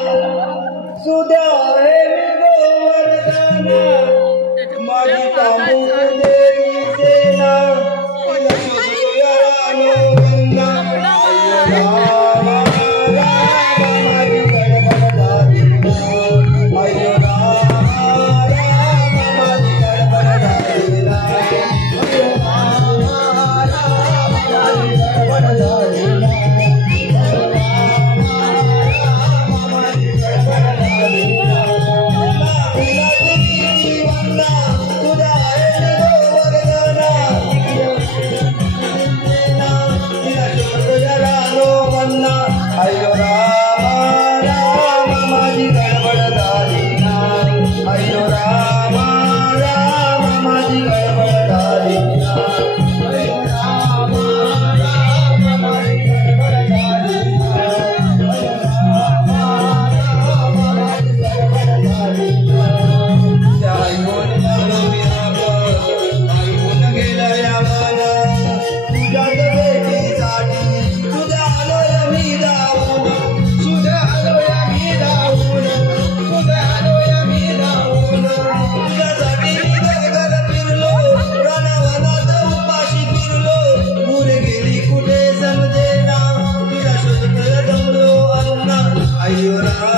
सुद्या आहे मी गोवर्धना माझी तांबूक देवी सेना तिला शोधूया रानो वंदा राम राम माझी गडबड झाली अयो राम राम माझी गडबड झाली अयो राम राम माझी गडबड झाली अयो राम राम माझी गडबड झाली अयो राम राम माझी गडबड झाली अयो राम राम माझी गडबड झाली अयो राम राम माझी गडबड झाली ऐकून गेलं यावन तुझ्या भेटीसाठी तुझ्या आलोय मी धावून तुझ्या आलोय मी धावून तुझ्या आलोय मी धावून तुझ्यासाठी मी गलगल फिरलो रानावनात उपाशी फिरलो मुरे गेली कुठे समजेना तुझ्या शोधतोय दमलो अण्णा अयो राम